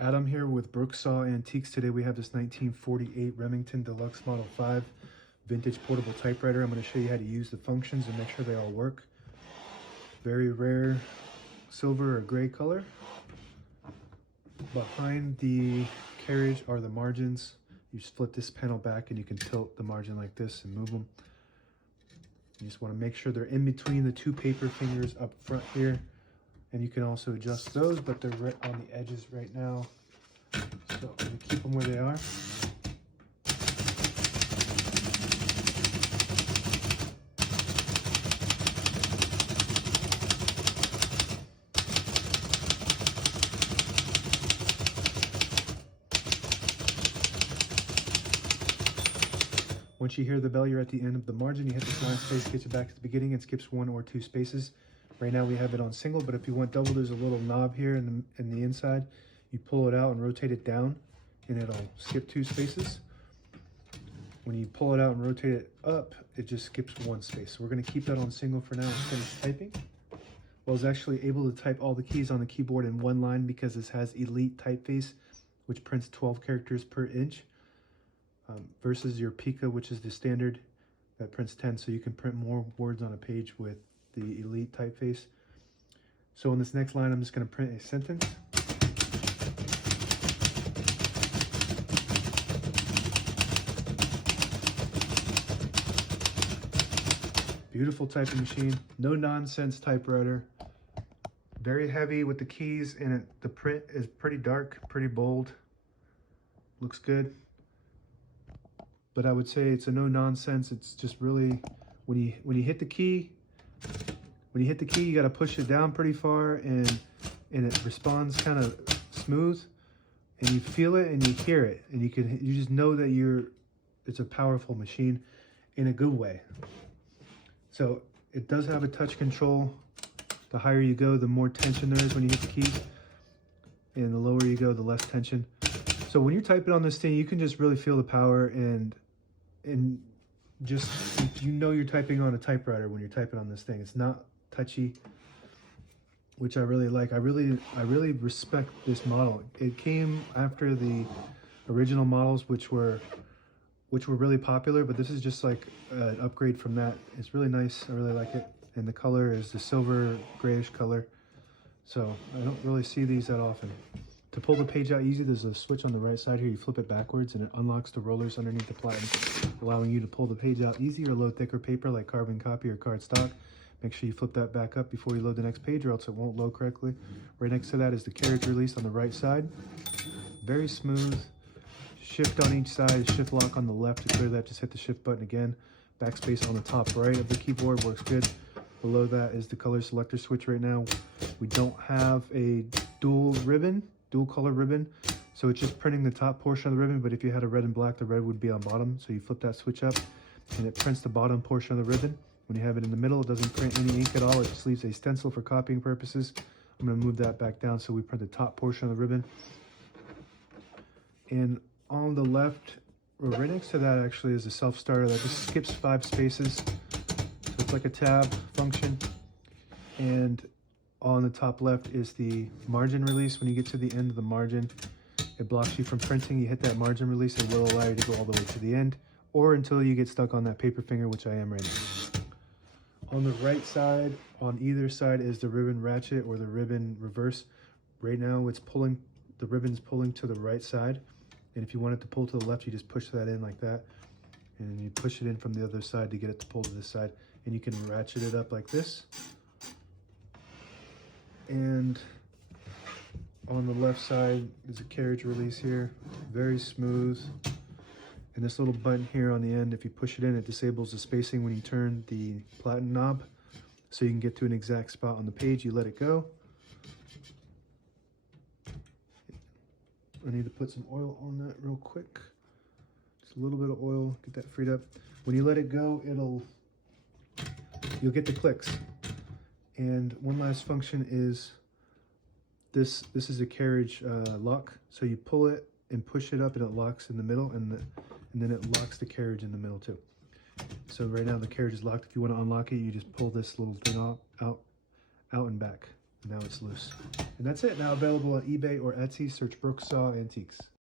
Adam here with Brooksaw Antiques. Today we have this 1948 Remington De Luxe Model 5 vintage portable typewriter. I'm going to show you how to use the functions and make sure they all work. Very rare silver or gray color. Behind the carriage are the margins. You just flip this panel back and you can tilt the margin like this and move them. You just want to make sure they're in between the two paper fingers up front here. And you can also adjust those, but they're right on the edges right now. So I'm going to keep them where they are. Once you hear the bell, you're at the end of the margin. You hit this last space, gets you back to the beginning, and skips 1 or 2 spaces. Right now we have it on single, but if you want double, there's a little knob here in the inside. You pull it out and rotate it down, and it'll skip 2 spaces. When you pull it out and rotate it up, it just skips 1 space. So we're going to keep that on single for now and finish typing. I was actually able to type all the keys on the keyboard in one line because this has Elite typeface, which prints 12 characters per inch, versus your Pica, which is the standard that prints 10. So you can print more words on a page with the Elite typeface. So in this next line, I'm just going to print a sentence. Beautiful typing machine, no nonsense typewriter. Very heavy with the keys, and the print is pretty dark, pretty bold. Looks good. But I would say it's a no nonsense. It's just really, when you hit the key, you got to push it down pretty far, and it responds kind of smooth, and you feel it and you hear it, and you just know that it's a powerful machine in a good way. So it does have a touch control. The higher you go, the more tension there is when you hit the keys, and the lower you go, the less tension. So when you're typing on this thing, you can just really feel the power, and just, you know you're typing on a typewriter when you're typing on this thing. It's not touchy, which I really like. I really respect this model. It came after the original models, which were really popular, but this is just like an upgrade from that. It's really nice. I really like it. And the color is the silver grayish color. So I don't really see these that often. To pull the page out easy, there's a switch on the right side here. You flip it backwards and it unlocks the rollers underneath the platen, allowing you to pull the page out easy or load thicker paper like carbon copy or cardstock. Make sure you flip that back up before you load the next page, or else it won't load correctly. Right next to that is the carriage release on the right side. Very smooth. Shift on each side, shift lock on the left. To clear that, just hit the shift button again. Backspace on the top right of the keyboard works good. Below that is the color selector switch. Right now we don't have a dual color ribbon, so it's just printing the top portion of the ribbon, but if you had a red and black, the red would be on bottom. So you flip that switch up and it prints the bottom portion of the ribbon. When you have it in the middle, it doesn't print any ink at all. It just leaves a stencil for copying purposes. I'm going to move that back down so we print the top portion of the ribbon. And on the left, or right next to that actually, is a self-starter that just skips 5 spaces. So it's like a tab function. And on the top left is the margin release. When you get to the end of the margin, it blocks you from printing. You hit that margin release, it will allow you to go all the way to the end, or until you get stuck on that paper finger, which I am right now. On the right side, on either side, is the ribbon ratchet or the ribbon reverse. Right now it's pulling, the ribbon's pulling to the right side. And if you want it to pull to the left, you just push that in like that. And you push it in from the other side to get it to pull to this side. And you can ratchet it up like this. And on the left side is a carriage release here. Very smooth. And this little button here on the end, if you push it in, it disables the spacing when you turn the platen knob. So you can get to an exact spot on the page. You let it go. I need to put some oil on that real quick. Just a little bit of oil, get that freed up. When you let it go, you'll get the clicks. And one last function is this is a carriage lock. So you pull it and push it up and it locks in the middle, and then it locks the carriage in the middle too. So right now the carriage is locked. If you want to unlock it, you just pull this little thing out and back. Now it's loose. And that's it. Now available on eBay or Etsy. Search Brooksaw Antiques.